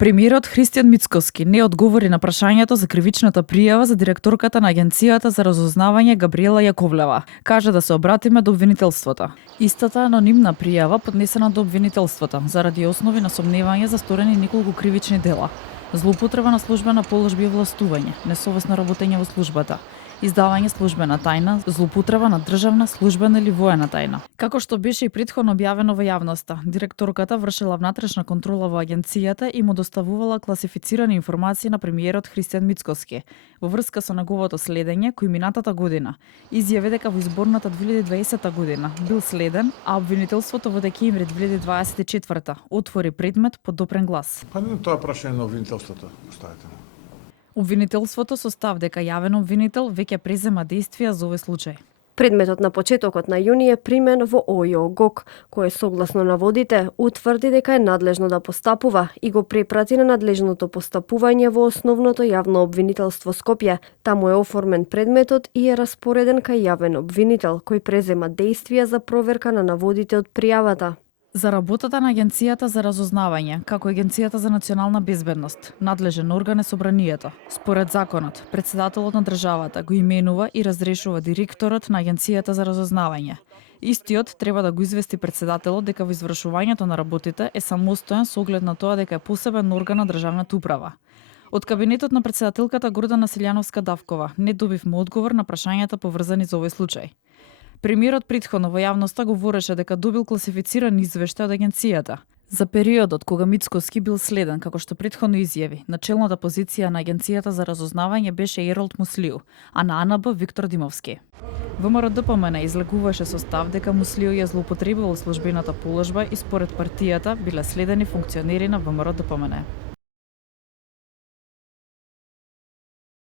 Премиерот Христијан Мицкоски не одговори на прашањето за кривичната пријава за директорката на Агенцијата за разузнавање Габриела Јаковлева. Кажа да се обратиме до обвинителството. Истата анонимна пријава поднесена до обвинителството заради основи на сомневање за сторени неколку кривични дела. Злоупотреба на службена положба и властување, несовесно работење во службата, издавање службена тајна, злоупотреба на државна, службена или воена тајна. Како што беше и претходно објавено во јавноста, директорката вршила внатрешна контрола во агенцијата и му доставувала класифицирани информации на премиерот Христијан Мицкоски во врска со неговото следење кој минатата година изјави дека во изборната 2020 година бил следен, а обвинителството во декември 2024 отвори предмет под допрен глас. Па не тоа прашање на обвинителството, оставете му. Обвинителството со став дека јавен обвинител веќе презема действија за овој случај. Предметот на почетокот на јуни е примен во ОЈО-ГОК, кој согласно наводите утврди дека е надлежно да постапува и го препрати на надлежното постапување во основното јавно обвинителство Скопје. Таму е оформен предметот и е распореден кај јавен обвинител кој презема действија за проверка на наводите од пријавата. За работата на Агенцијата за разузнавање, како Агенцијата за национална безбедност, надлежен орган е собранието. Според законот, председателот на државата го именува и разрешува директорот на Агенцијата за разузнавање. Истиот треба да го извести председателот дека во извршувањето на работите е самостоен со оглед на тоа дека е посебен орган на државната управа. Од кабинетот на председателката Гордана Силјановска-Давкова не добивме одговор на прашањата поврзани за овој случај. Премиерот претходно во јавноста говореше дека добил класифициран извештај од агенцијата. За периодот кога Мицкоски бил следен, како што претходно изјави, начелната позиција на Агенцијата за разузнавање беше Еролд Муслиу, а на АНБ Виктор Димовски. ВМРО-ДПМН излегуваше со став дека Муслиу ја злоупотребувал службената положба и според партијата биле следени функционери на ВМРО-ДПМН.